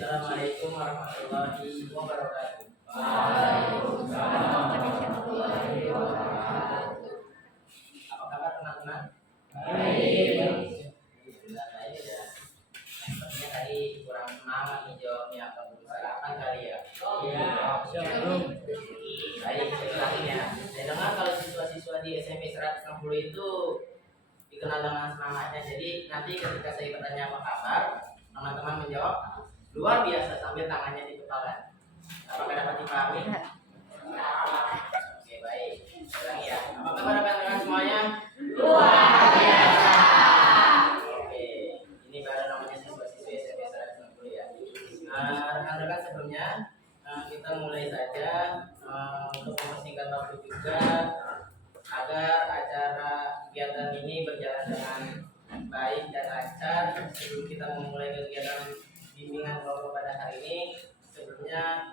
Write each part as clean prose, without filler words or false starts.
Assalamualaikum warahmatullahi wabarakatuh. Waalaikumsalam warahmatullahi wabarakatuh. Apa kabar teman-teman? Baik. Alhamdulillah baik ya. Sepertinya tadi kurang semangat nih jawabnya, apa belum sarapan kali ya? Iya. Belum. Baik, saya ulangin ya. Saya dengar kalau siswa-siswa di SMP 160 itu dikenal dengan semangatnya. Jadi nanti ketika saya bertanya apa kabar, teman-teman menjawab luar biasa sambil tangannya dikepalkan. Apakah dapat dipahami? Oke, baik. Ulangi ya. Apa kabar rekan-rekan semuanya? Luar biasa. Oke, ini baru namanya siswa-siswi SMP 160 ya. Rekan-rekan sebelumnya kita mulai saja untuk mempersingkat waktu juga agar acara kegiatan ini berjalan dengan baik dan lancar. Sebelum kita memulai kegiatan bimbingan kelompok pada hari ini, sebelumnya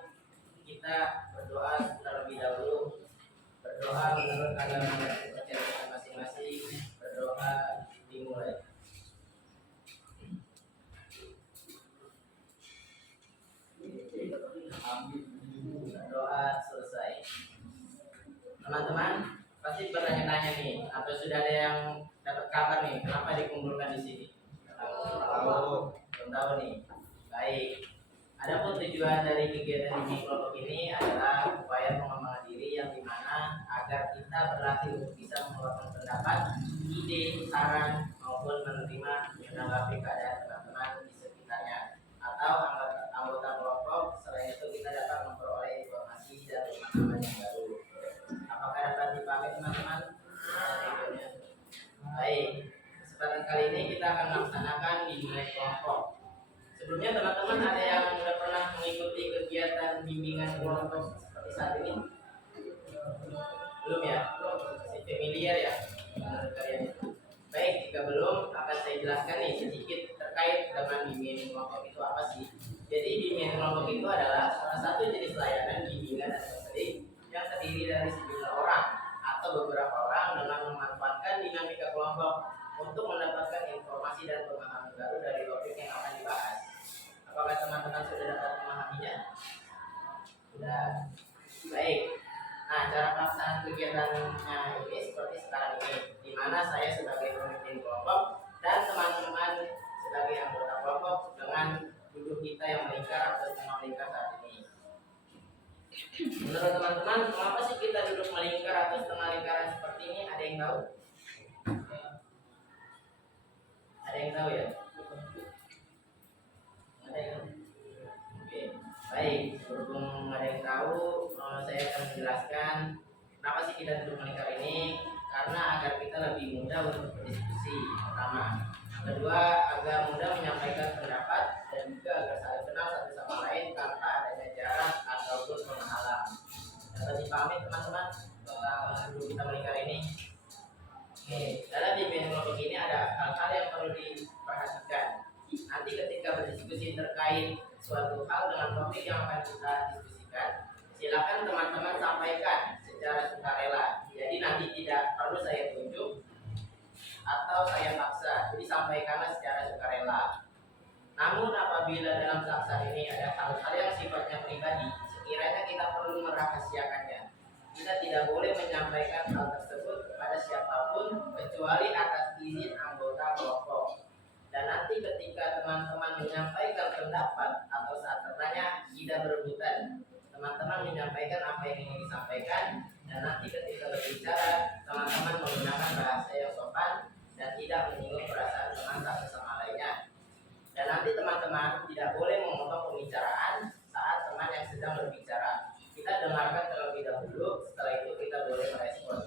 kita berdoa terlebih dahulu. Berdoa menurut agama dan kepercayaan masing-masing. Berdoa dimulai. Berdoa selesai. Teman-teman pasti bertanya-tanya nih, atau sudah ada yang dapat kabar nih, kenapa dikumpulkan di sini? Belum tahu nih. Baik. Adapun tujuan dari kegiatan bimbing kelompok ini adalah upaya pengembangan diri yang dimana agar kita berlatih untuk bisa mengeluarkan pendapat, ide, saran maupun menerima menanggapi keadaan teman-teman di sekitarnya atau anggota kelompok. Selain itu kita dapat memperoleh informasi dan pemahaman yang baru. Apakah dapat dipahami teman-teman? Baik. Kesempatan kali ini kita akan melaksanakan bimbingan kelompok. Sebelumnya teman-teman ada yang sudah pernah mengikuti kegiatan bimbingan kelompok seperti saat ini? Belum ya? Masih familiar ya menurut kalian? Baik, jika belum akan saya jelaskan nih sedikit terkait dengan bimbingan kelompok itu apa sih. Jadi bimbingan kelompok itu adalah salah satu jenis layanan bimbingan dan konseling yang terdiri dari sejumlah orang atau beberapa orang dengan memanfaatkan dinamika kelompok untuk mendapatkan informasi dan pemahaman baru dari topik yang akan dibahas. Apakah teman-teman sudah dapat memahaminya? Sudah. Baik. Nah, cara pelaksanaan kegiatannya ini seperti sekarang ini, di mana saya sebagai pemimpin kelompok dan teman-teman sebagai anggota kelompok dengan duduk kita yang melingkar atau setengah melingkar saat ini. Menurut teman-teman, mengapa sih kita duduk melingkar atau setengah lingkaran seperti ini? Ada yang tahu? Ada yang tahu ya? Ada yang? Oke, baik. Berhubung ada yang tahu, saya akan menjelaskan kenapa sih kita duduk melingkar ini. Karena agar kita lebih mudah untuk berdiskusi, pertama. Kedua, agar mudah menyampaikan pendapat dan juga agar saling kenal satu sama lain tanpa adanya jarak ataupun penghalang. Dapat dipahami teman-teman tentang duduk kita melingkar ini? Oke, dalam bimbingan kelompok ini ada hal-hal yang perlu diperhatikan. Nanti ketika berdiskusi terkait suatu hal dengan topik yang akan kita diskusikan, silakan teman-teman sampaikan secara sukarela. Jadi nanti tidak perlu saya tunjuk atau saya paksa. Jadi sampaikanlah secara sukarela. Namun apabila dalam pelaksanaan ini ada hal-hal yang sifatnya pribadi, sekiranya kita perlu merahasiakannya. Kita tidak boleh menyampaikan hal tersebut kepada siapapun kecuali atas izin anggota kelompok. Dan nanti ketika teman-teman menyampaikan pendapat atau saat bertanya, tidak berebutan. Teman-teman menyampaikan apa yang ingin disampaikan, dan nanti ketika berbicara, teman-teman menggunakan bahasa yang sopan dan tidak menyinggung perasaan teman satu sama lainnya. Dan nanti teman-teman tidak boleh memotong pembicaraan saat teman yang sedang berbicara. Kita dengarkan terlebih dahulu, setelah itu kita boleh merespon.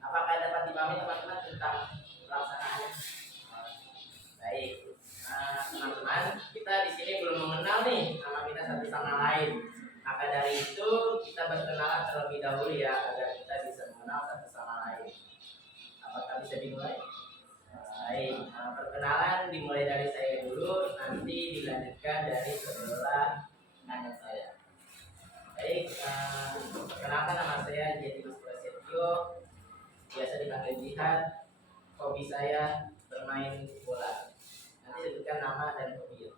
Apakah dapat dipahami teman-teman tentang pelaksanaannya? Baik. Teman-teman, kita di sini belum mengenal nih nama kita satu sama lain. Maka dari itu kita berkenalan terlebih dahulu ya, agar kita bisa mengenal satu sama lain. Apakah bisa dimulai? Baik. Perkenalan dimulai dari saya dulu, nanti dilanjutkan dari sebelah kanan saya. Baik. Perkenalkan, nama saya Jadi Mas Prasetyo, biasa dipanggil Jihad. Hobi saya bermain bola. Nanti sebutkan nama dan hobi.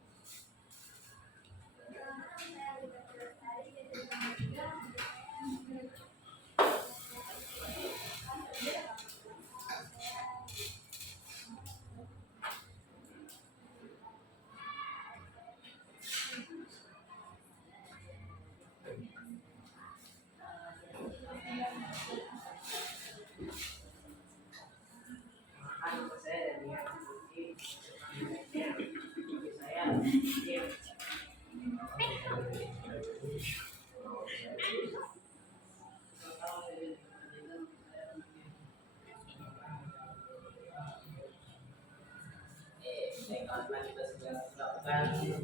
melakukan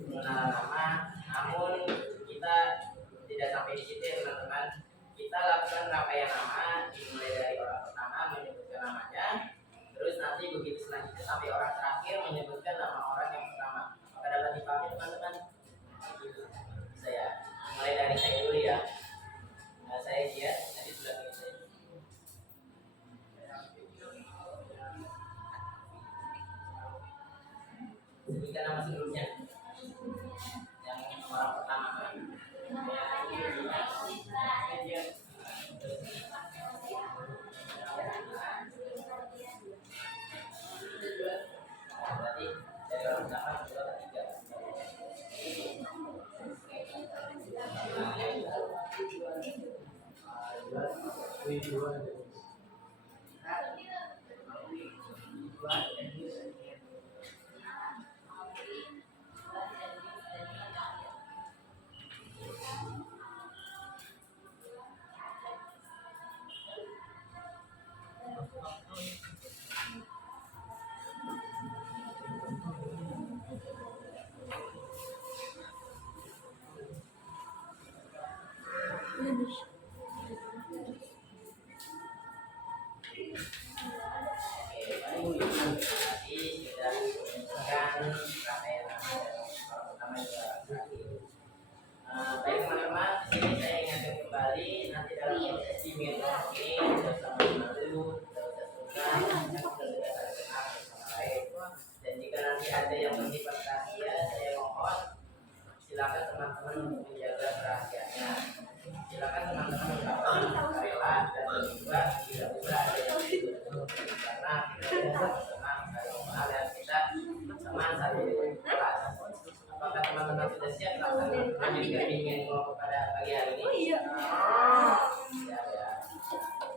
pengenalan nama, namun kita tidak sampai di situ ya teman-teman. Kita lakukan rangkaian nama dimulai dari orang pertama menyebutkan namanya, terus nanti begitu selanjutnya sampai orang terakhir menyebutkan nama orang yang pertama. Apakah dapat dipahami teman-teman? Bisa ya. Mulai dari saya dulu ya. Saya Giat, tadi sudah saya. Sebutkan nama sebelumnya. Yang orang pertama kan. Berarti dari orang pertama kedua ketiga. Baik teman-teman, di sini saya ingatkan kembali nanti dalam proses diminum ini tidak usah malu, tidak usah sungkan, tidak usah saling kenal sama lain. Dan jika nanti ada yang bersifat rahasia, saya mohon silakan teman-teman untuk menjaga kerahasiaannya. Silakan teman-teman mengungkapkan rela dan juga tidak usah ada yang ditutup karena kita senang saling mengenal dan kita teman sambil kelas. Apakah teman-teman sudah siap melakukan pendidikan bimbingan kelompok pada pagi hari ini? Iya. Ya.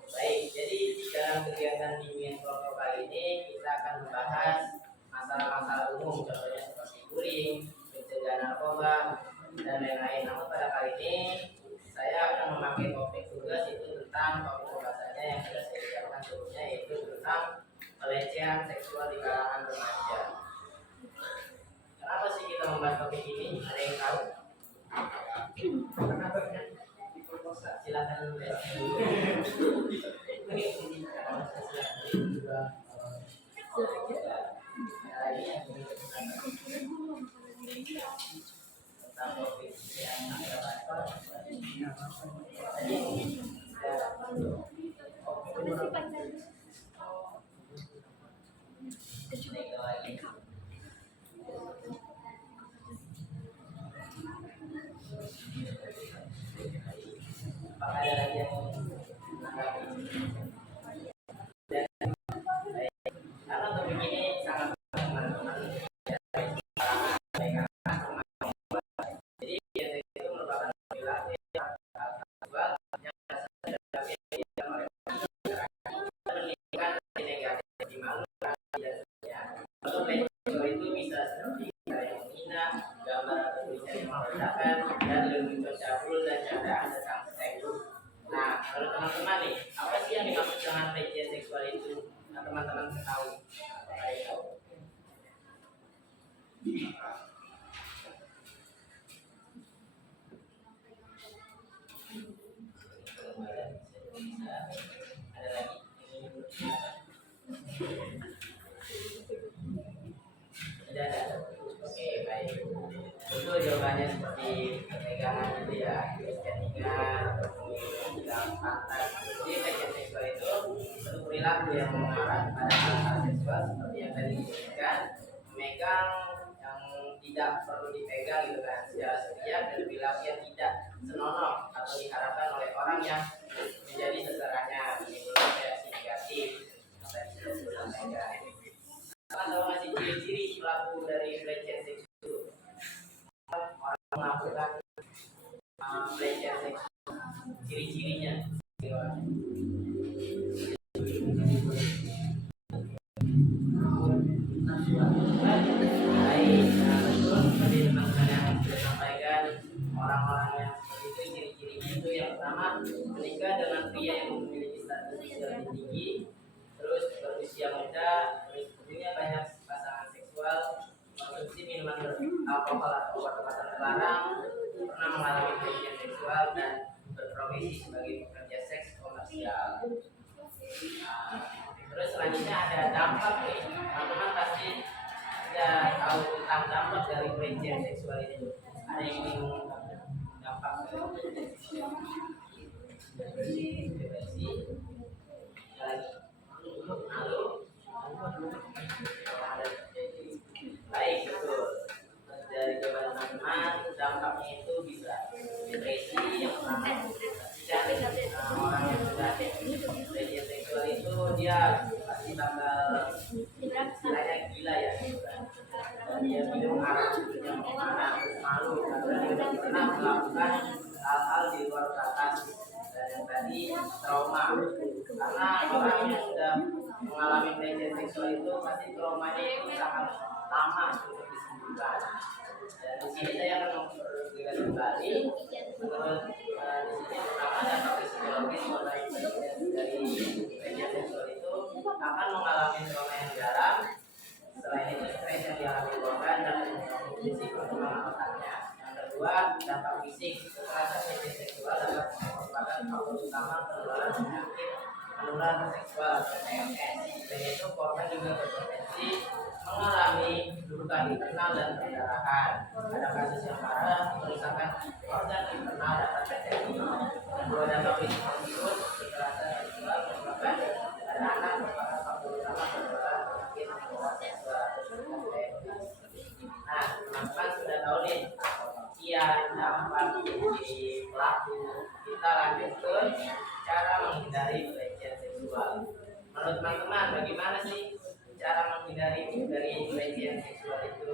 Baik, jadi dalam kegiatan bimbingan kelompok kali ini kita akan membahas masalah-masalah umum, contohnya seperti bullying, pencegahan narkoba, dan lain-lain. Namun pada kali ini saya akan memakai topik tugas itu tentang topik pembahasannya yang sudah saya siapkan sebelumnya, yaitu tentang pelecehan seksual di kalangan remaja. Kenapa sih kita membahas topik ini? Ada yang tahu? Kenapa diperkosa? Silakan dulu. Tentang topik yang apakah ada lagi yang menanggapi? Karena topik ini sangat penting teman-teman. Jadi itu merupakan perilaku yang seksual yang meningkatkan negatif di malu dan seterusnya. Lalu itu bisa seperti yang menghina, gambar atau tulisan yang merendahkan, dan lelucon cabul dan candaan tentang seks. Nah, menurut teman-teman nih, apa sih yang dimaksud dengan pelecehan seksual itu? Nah, teman-teman tahu? Apa yang tahu? Ada lagi? Tidak ada. Oke, baik. Tentu jawabannya seperti pegangan gitu ya, chattingan, bilang pantas. Jadi pelecehan seksual itu satu perilaku yang mengarah pada hal-hal seksual seperti yang tadi disebutkan, memegang yang tidak perlu dipegang gitu kan, secara sepihak dan perilaku yang tidak senonoh atau diharapkan oleh orang yang menjadi sasarannya, menimbulkan reaksi negatif yang tadi sudah saya sampaikan. Kalau masih ciri-ciri pelaku dari pelecehan seksual, orang melakukan pelecehan seksual, ciri-cirinya baik. Nah, betul seperti teman-teman yang sudah sampaikan, orang-orang yang seperti itu ciri-cirinya itu yang pertama menikah dengan pria yang memiliki status sosial yang tinggi, terus berusia muda, terus punya banyak pasangan seksual, mengkonsumsi minuman beralkohol atau obat-obatan terlarang, pernah mengalami pelecehan seksual dan berprofesi sebagai pekerja seks komersial. Nah, terus selanjutnya ada dampak nih, teman-teman pasti sudah tahu tentang dampak dari pelecehan seksual ini. Ada yang bingung dampak depresi, lagi malu, baik betul. Dari jawaban teman-teman, dampaknya itu bisa depresi yang pertama. Dan orang yang sudah pelecehan seksual itu dia pasti bakal istilahnya gila ya, dia minum arak, yang mana malu karena dia tidak pernah melakukan hal-hal di luar batas. Dan yang tadi trauma, karena orang yang sudah mengalami pelecehan seksual itu pasti traumanya itu sangat lama untuk disembuhkan. Dan di sini saya akan memperlihatkan kembali menurut di sini pertama dampak psikologis dari pelecehan seksual itu akan mengalami trauma yang dalam. Selain itu stres yang dialami korban dan kondisi perkembangan otaknya. Yang kedua, dampak fisik. Kekerasan pelecehan seksual dapat merupakan faktor utama penularan penyakit menular seksual atau PMS. Selain itu, korban juga berpotensi mengalami luka internal dan perdarahan. Ada kasus yang parah, kerusakan organ internal dapat terjadi. Kedua dampak fisik tersebut, kekerasan seksual merupakan pada anak merupakan faktor utama penularan penyakit menular seksual. Nah, teman-teman sudah tahu nih kian dampak di pelaku. Kita lanjut ke cara menghindari pelecehan seksual. Menurut teman-teman, bagaimana sih cara menghindari dari pelecehan seksual itu?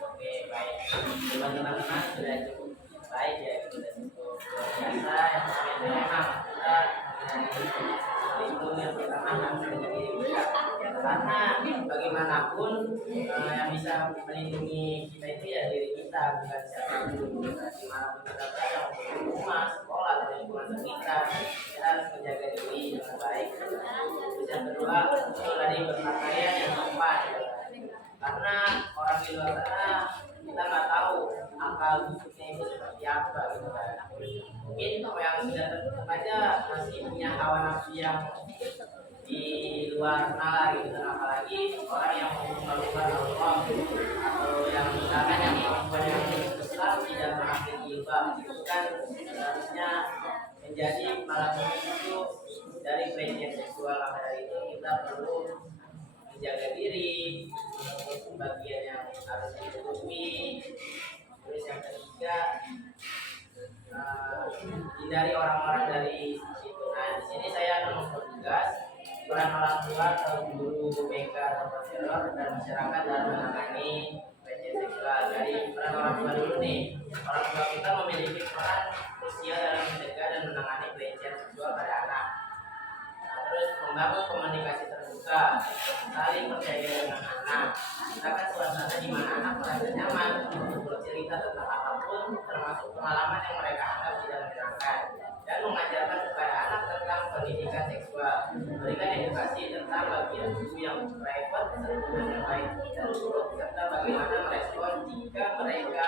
Oke, baik. Teman-teman sudah cukup baik ya, sudah cukup biasa. Yang memang kita itu yang pertama harus menjadi bijak. Karena bagaimanapun yang bisa melindungi kita itu ya diri kita, bukan siapapun. Dimanapun kita berada, di rumah, sekolah, atau lingkungan sekitar, kita harus menjaga diri dengan baik. Terus yang kedua, itu tadi berpakaian yang tepat. Karena orang di luar sana kita nggak tahu akal busuknya itu seperti apa gitu kan. Mungkin yang sudah tertutup aja masih punya hawa nafsu yang di luar nalar gitu kan, apalagi orang yang mengubah Allah atau yang misalkan yang perempuan yang Islam tidak memakai jilbab itu kan seharusnya menjadi malah itu dari pelecehan seksual. Maka dari itu kita perlu menjaga diri, menutup bagian yang harus ditutupi. Terus yang ketiga, hindari orang-orang dari situ. Nah, di sini saya akan mempertegas peran orang tua atau guru BK atau konselor dan masyarakat dalam menangani pelecehan seksual. Dari peran orang tua dulu nih, orang tua kita memiliki peran krusial dalam mencegah dan menangani pelecehan seksual pada anak. Terus membangun komunikasi terbuka, saling percaya dengan anak, ciptakan suasana di mana anak merasa nyaman untuk bercerita tentang apapun, termasuk pengalaman yang mereka anggap tidak menyenangkan, dan mengajarkan kepada anak tentang pendidikan seksual, memberikan edukasi tentang bagian tubuh yang private, sentuhan yang baik dan buruk, serta bagaimana merespon jika mereka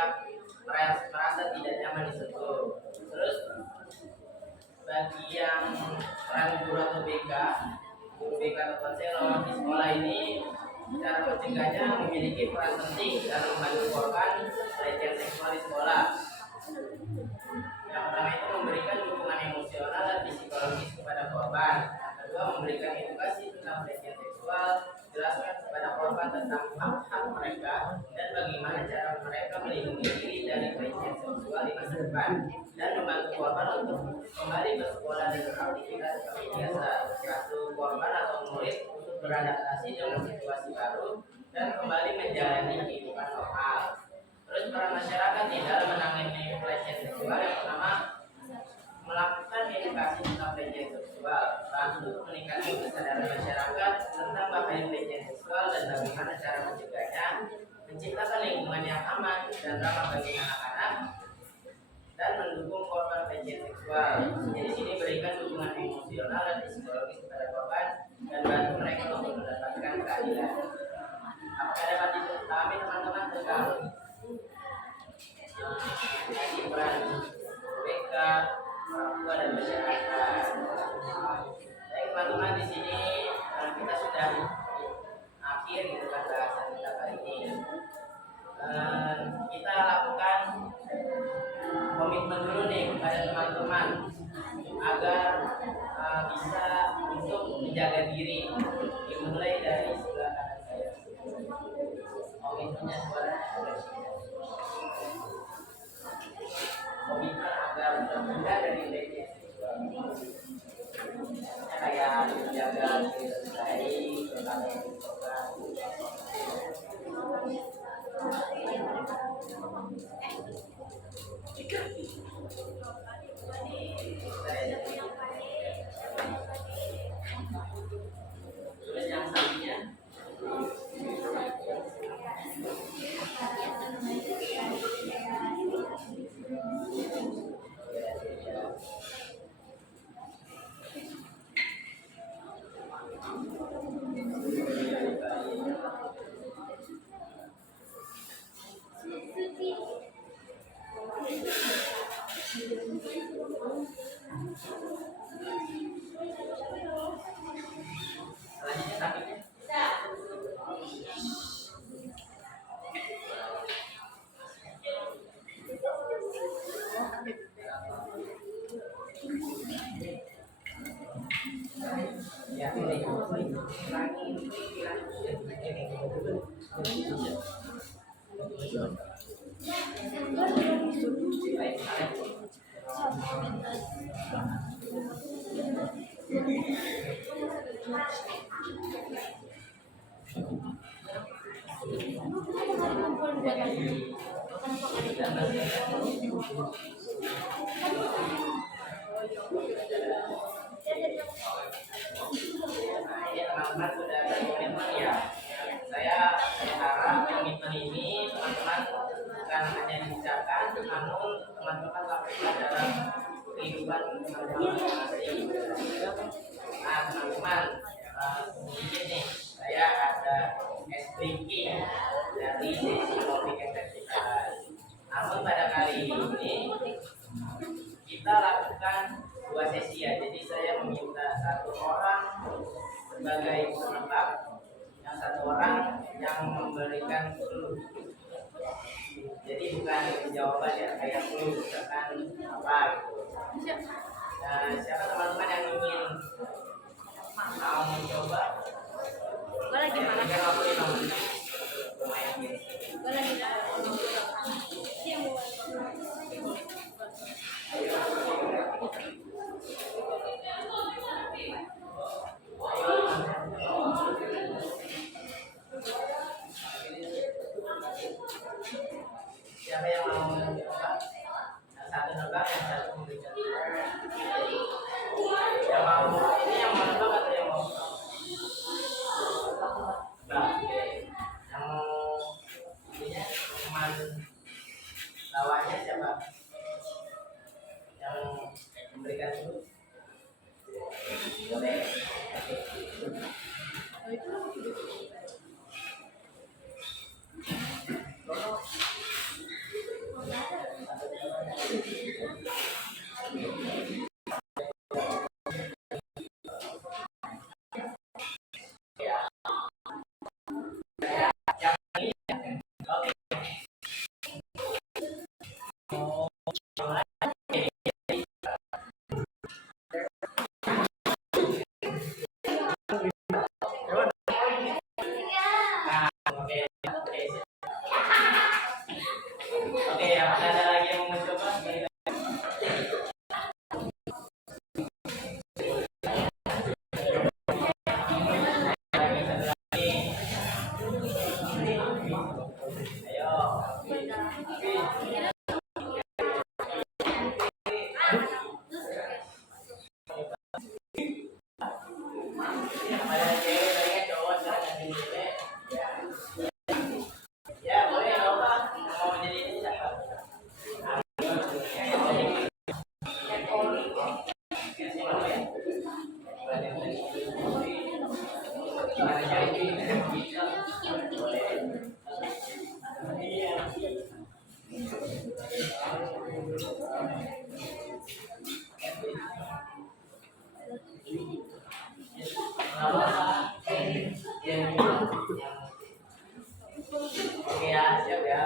merasa tidak nyaman disentuh. Terus bagi yang peran guru atau guru BK atau konselor di sekolah ini, cara mencegahnya memiliki peran penting dalam membantu korban pelecehan seksual di sekolah. Yang pertama itu memberikan dukungan emosional dan psikologis kepada korban. Yang kedua, memberikan edukasi tentang pelecehan seksual, jelaskan kepada korban tentang hak-hak mereka dan bagaimana cara mereka melindungi diri dari pelecehan seksual di masa depan, dan membantu korban untuk kembali ke sekolah dan beraktivitas seperti biasa. Satu korban atau murid untuk beradaptasi dengan situasi baru dan kembali menjalani kehidupan normal. Terus peran masyarakat di dalam menangani pelecehan seksual yang pertama melakukan edukasi tentang pelecehan seksual, lalu untuk meningkatkan kesadaran masyarakat tentang bahaya pelecehan seksual dan bagaimana cara mencegahnya, menciptakan lingkungan yang aman dan ramah bagi anak-anak, dan mendukung korban pelecehan seksual. Jadi sini berikan dukungan emosional dan psikologis kepada korban dan bantu mereka untuk mendapatkan keadilan. Apakah dapat dipahami teman-teman tentang peran BK, orang tua dan masyarakat? Baik teman-teman, di sini kita sudah akhir gitu kan bahasan kita kali ini. Kita lakukan komitmen dulu nih kepada teman-teman agar bisa untuk menjaga diri, dimulai dari sebelah kanan saya. Komitmennya suara. Komitmen agar terhindar dari pelecehan seksual. Kayak menjaga diri sendiri, tetap mencoba. Terus yang selanjutnya sakitnya. Ya, ini. Teman-teman sudah berkomitmen ya. Saya harap komitmen ini teman-teman bukan hanya diucapkan, namun teman-teman lakukan dalam kehidupan teman-teman masing-masing. Nah teman-teman, sedikit nih, saya ada speaking dari sesi topik efektivitas. Namun pada kali ini kita lakukan 2 sesi ya. Jadi saya meminta 1 orang sebagai peserta, yang 1 orang yang memberikan clue. Jadi bukan jawaban ya, kayak clue misalkan apa gitu. Nah, siapa teman-teman yang ingin mau mencoba? Gue lagi mana? Yang aku ini lumayan gitu. Gue lagi Siapa yang mau mencoba? Yang 1 nebak, yang 1 memberikan. Yang mau ini yang mau nebak atau yang mau? Nah, oke. Oke ya, siap ya.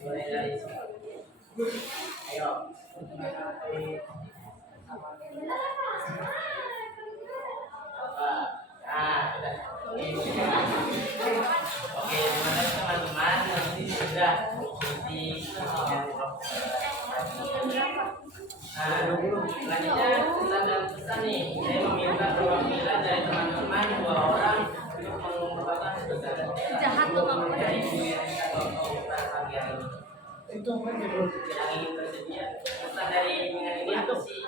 Mulai dari sini. Ayo. Nah, sudah. Oke, terima kasih teman-teman. Nanti sudah di Nah, selanjutnya pesan dan pesan nih. Saya meminta perwakilan dari teman-teman 2 orang untuk mengumpulkan pesan dan pesan Jahat tuh kamu. dari tokoh pagi hari ini. Yang ingin bersedia pesan dari dengan ini apa sih?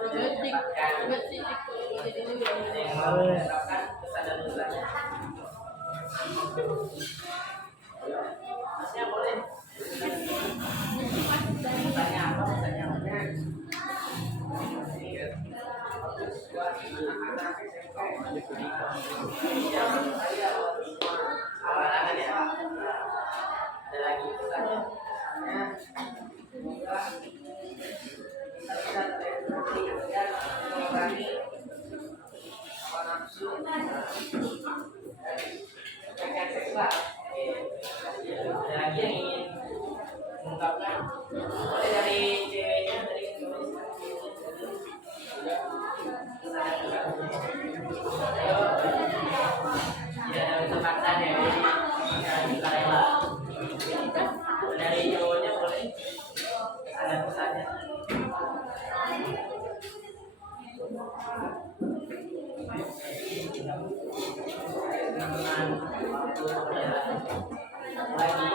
Sudah didapatkan. Ada yang mau mengungkapkan pesan dan pesannya? Masnya boleh. Pesannya apa? Pesannya apa? Awalangan ya. Ada lagi pesannya. Semoga kita bisa mengurangi hawa nafsu dan pelecehan seksual. Ada lagi yang ingin mengungkapkan? Boleh dari ceweknya, dari ayo, tidak ada kesempatan ya, kita rela. Dari cowoknya boleh ada pesannya. Teman-teman, waktu berjalan. Satu lagi.